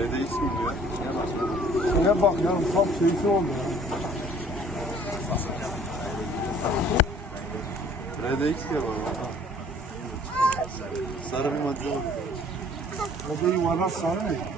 RDX mi diyor? Şuna bak ya, tam şeysi oldu ya. RDX diye var. Sarı bir madde var. O da yuvarlak sarı mı?